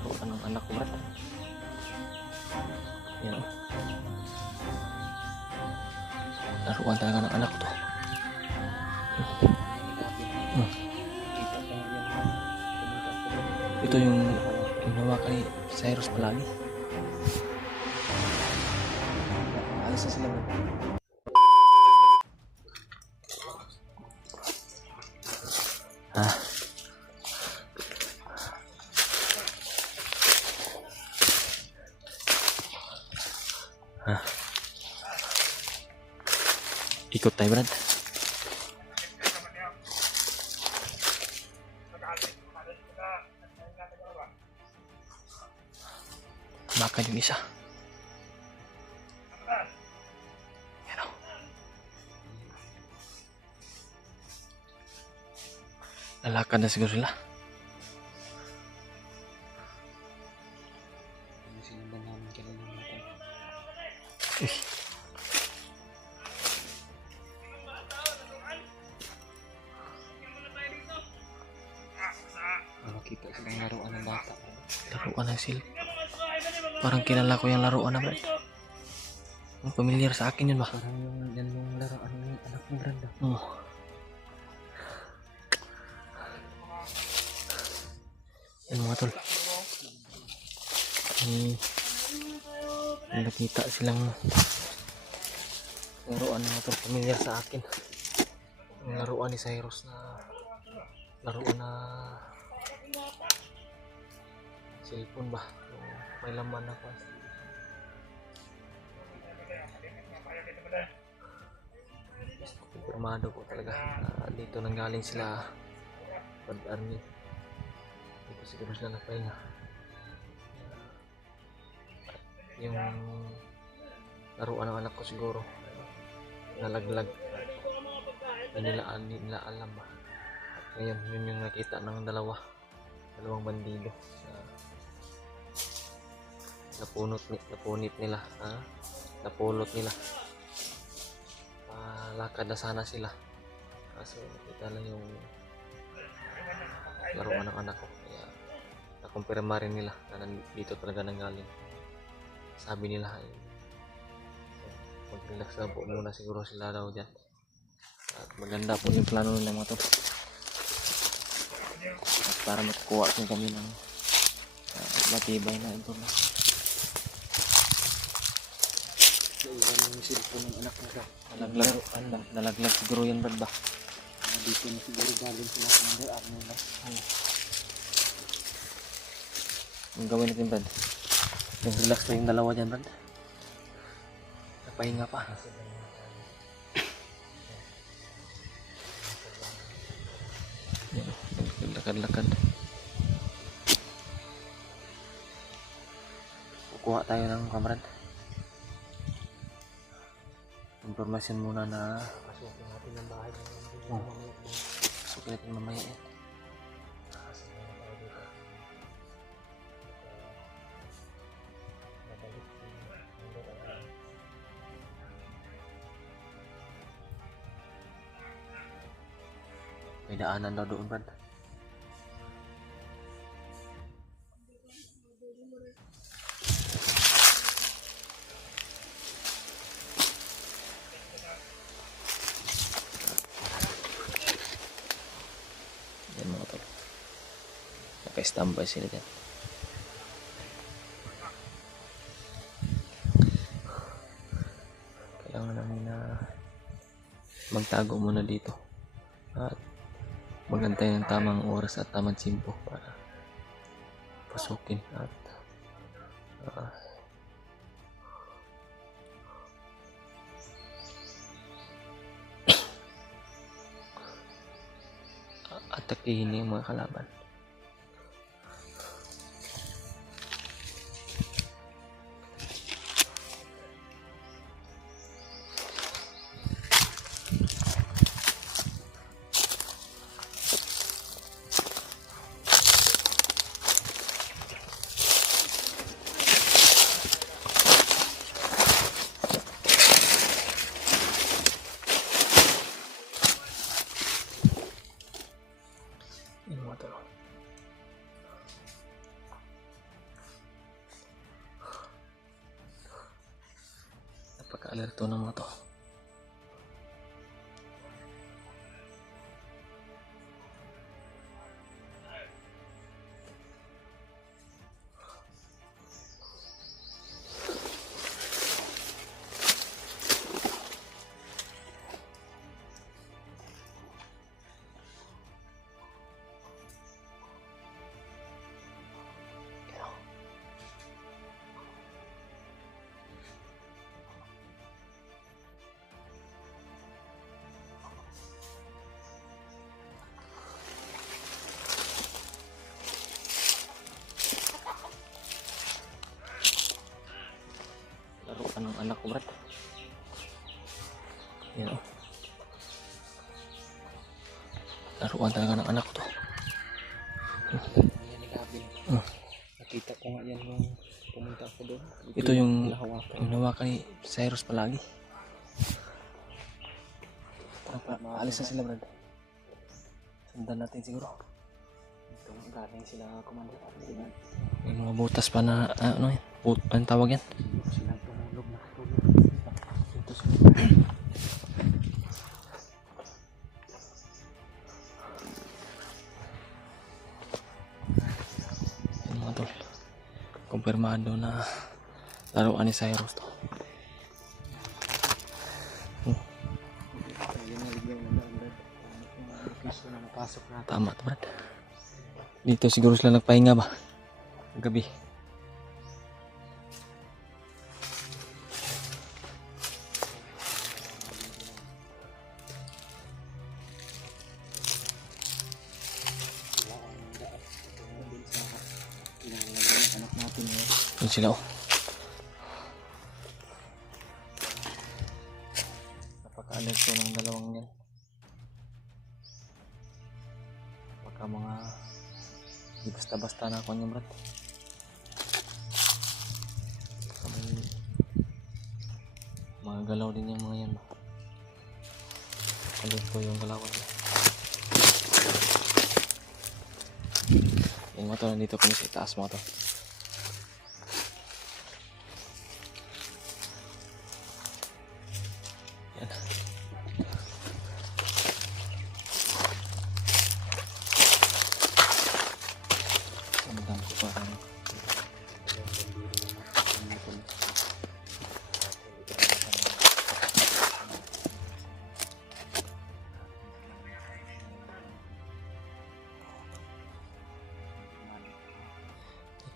laruan ng anak ko, Brad. Yan o. Laruan talaga ng anak ko to. Ito yung hinawakan ni Cyrus palagi. Ayos na sila, Brad. Ikot tayo, Brad. Makan yung isa. Yan o. Lalakad na siguro sila. Nakita silang laruan ng bata. Laruan ng silk. Parang kilala ko yung laruan na, Brad. Ang familiar sa akin yun ba? Parang yung laruan ng anak mo, Brad. Oh. Yan mga tol. Nakita silang laruan mga tol. Familiar sa akin. Yung laruan ni Cyrus na laruan na cellphone ba? May laman na pa. Kumpirmado ko talaga. Dito nanggaling sila pag-army. Dito siguro sila napahinga. Yung laruan ng anak ko siguro nalaglag. Hindi nila alam ba. Ngayon, yun yung nakita ng dalawang bandido. Napunit nila. Napulot nila. Lakad na sana sila. Kaso nakita lang yung laruan ng anak ko. Kaya nakumpirma rin nila na dito talaga nanggaling. Sabi nila ay mag-relax lang po muna siguro sila daw dyan. At maganda po yung plano nila mga to. At para makakuha kami ng matibay na impormasyon. Naiwan yung cellphone ng anak mo, Brad. Nalaglag siguro yan, Brad ba? Dito na siguro galing sila sa mga army na. Ang gawin natin, Brad? Yung relax na yung dalawa dyan, Brad. Napahinga pa. Lakad-lakad. Kukuha tayo ng kamarad. Informasyon muna na Pasukin natin ang bahay ng pasukin natin mamaya yan. May daanan daw doon, Brad. Yan mga tol. Naka-standby sila dyan. Kailangan namin na magtago muna dito. At magantay ng tamang oras at tamang tsimpo para pasukin at atakihin yung mga kalaban. Yung mga talo. Alerto ng mga to. Laro ka ng anak ko, Brad. Yan o. Laruan talaga ng anak ko to. Yan ni Gabin. Nakita ko nga yan nung pumunta ako doon. Ito yung nahawakan. hinawakan ni Cyrus palagi. Tara pa, alis na sila, Brad. Sundan natin siguro. Ito galing sila Commander Arnel. May mga butas pa na, ano yan? Anong tawag yan? Silang tumulog na tulog. Ito sa yan mga tol. Kumpirmado na laruan ni Cyrus to. Ayun naligyan na Brad. Piso na napasok natin. Tama to, Brad. Dito siguro sila nagpahinga ba? Gabi. Sila ang daas. Ito na din sa ilalagay ng anak natin ngayon. Yun sila oh. Napaka-alerto ng dalawang yan. Baka mga di basta-basta na ako niya, Brad. May mga galaw din yung mga yan. Alerto yung galawan niya. Yung mga to, nandito kami sa itaas mga to. Yan. Samdam ko parang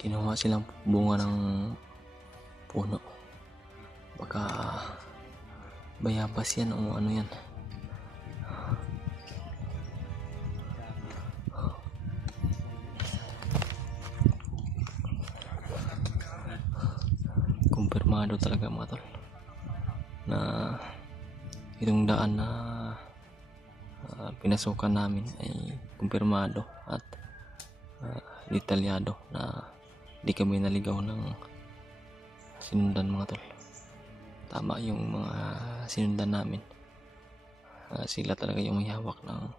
kinuha silang bunga ng puno. Baka bayabas yan o ano yan. Kumpirmado talaga mga tol na itong daan na pinasukan namin ay kumpirmado at detalyado na di kami naligaw ng sinundan mga tol. Tama yung mga sinundan namin. Sila talaga yung may hawak ng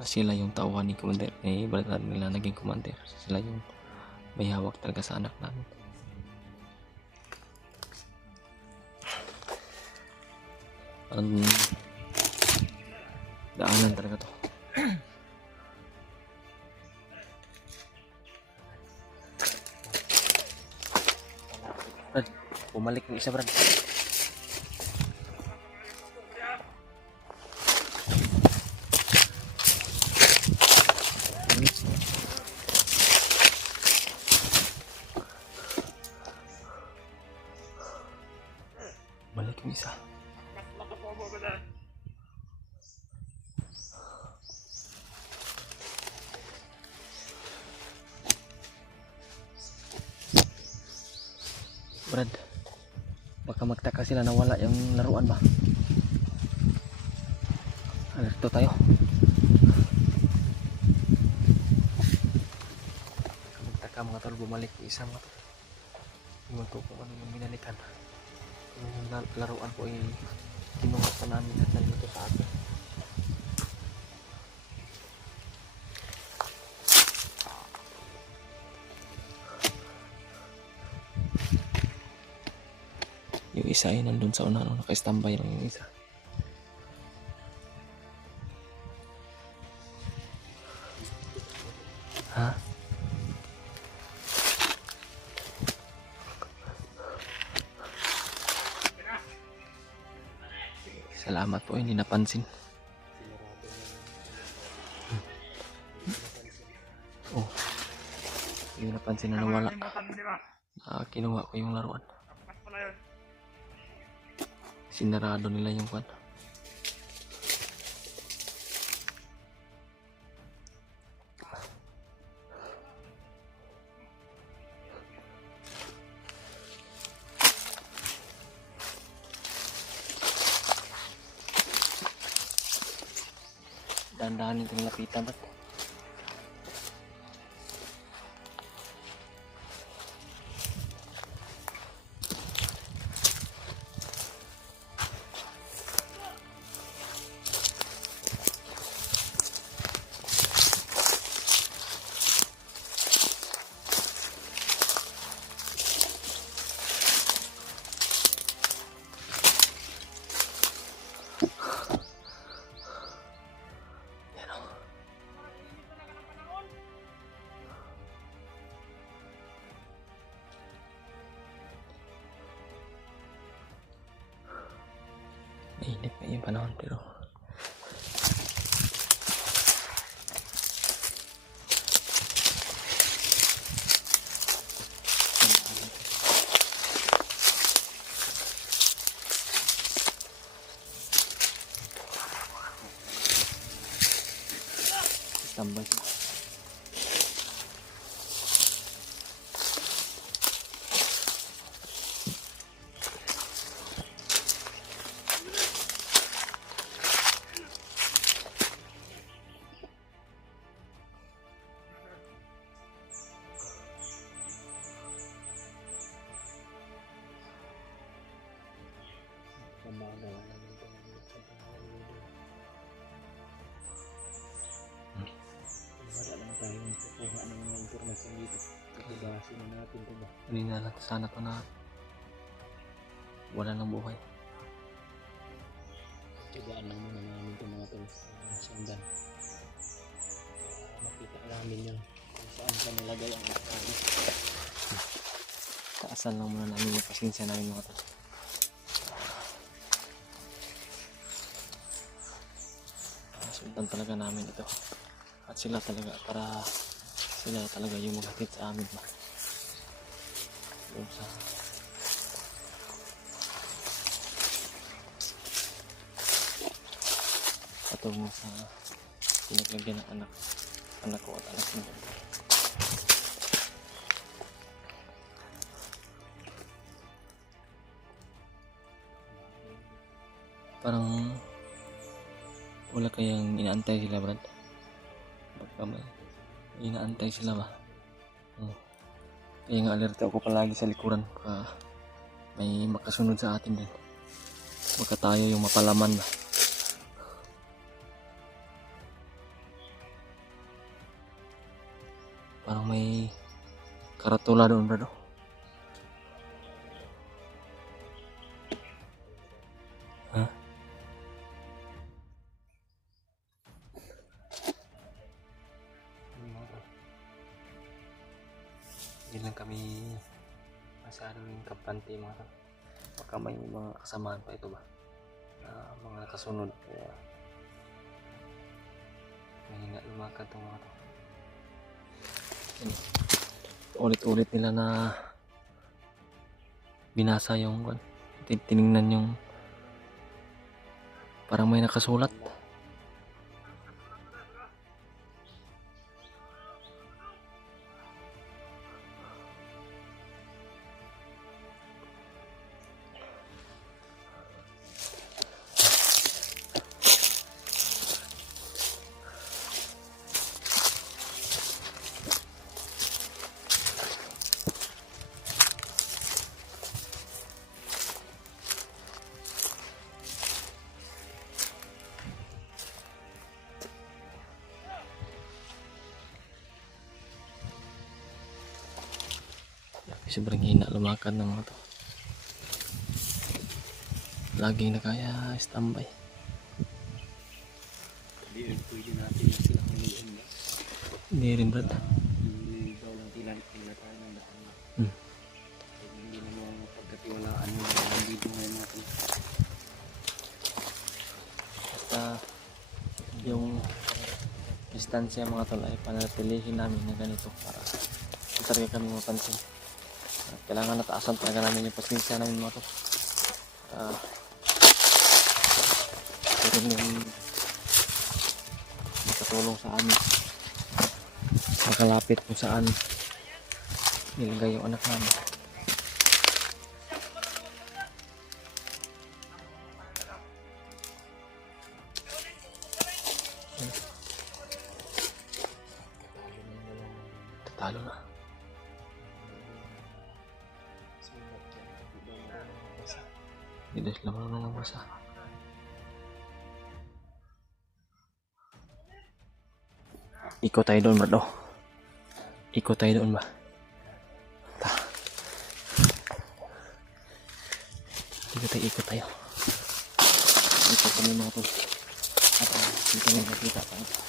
sila yung tauhan ni commander brother nila naging commander. Sila yung may hawak talaga sa anak namin. Ang daanan talaga to. Brad, bumalik yung isa, Brad. Balik yung isa. Brad, baka magtaka sila na wala yung laruan ba? Alerto tayo. Magtaka mga tol, bumalik yung isa mga tol. Tingnan ko kung ano yung binalikan. Yung laruan ko ay kinuha pa namin at nandito sa atin. Yung isa ay nandun sa una, naka-standby lang yung isa. Ha? Salamat po, hindi napansin. Oh, hindi napansin na nawala. Kinuha ko yung laruan. Sinarado nila yung kwan. Dahan-dahan itong lapitan ba't? Mainit na yung panahon pero tambay sila. Wala lang tayong kukuha ng mga impormasyon dito. Pagbabasin na natin ito ba? Hindi na lang sana to na wala ng buhay. Tigaan lang muna namin ito mga tol. Sundan. Makita namin yung kung saan sa nilagay ang iskali. Taasan lang muna namin yung pasensya namin mga to. Sundan talaga namin ito. At sila talaga sila talaga yung maghatid sa amin ba. Doon sa patungo sa pinaglagyan ng anak ko at anak ko. Parang wala kayang inaantay sila, Brad. Baka may inaantay sila ba? Kaya nga alerto ako palagi sa likuran. Baka may makasunod sa atin din. Baka tayo yung mapalaman ba. Parang may karatula doon, Brad. Ha? Hindi lang kami masyadong kampante mga to. Baka may mga kasamaan pa ito ba mga nakasunod kaya mahina lumakad itong mga to. Ulit-ulit nila na binasa yung tinignan yung parang may nakasulat. Sobrang hina lumakad ng mga to. laging naka-standby. Hindi pwede natin na sila kaliin ba? Hindi rin brad. Hindi daw lang tila tayo ng daan. Hindi naman pagkatiwalaan mo ang dito ngayon natin. Basta yung distansya mga tol ay panatilihin namin na ganito para hindi talaga kami mapansin. Kailangan nataasan talaga namin yung pasensya namin mga tol. Ito yung makatulong sa amin, makalapit kung saan nilagay yung anak namin. Tatalo na. Hindi sila marunong magbasa. Ikot tayo doon bro. Ikot tayo doon ba? Ikot tayo. Ikot kami mga tol. At hindi kami nakita pa ito.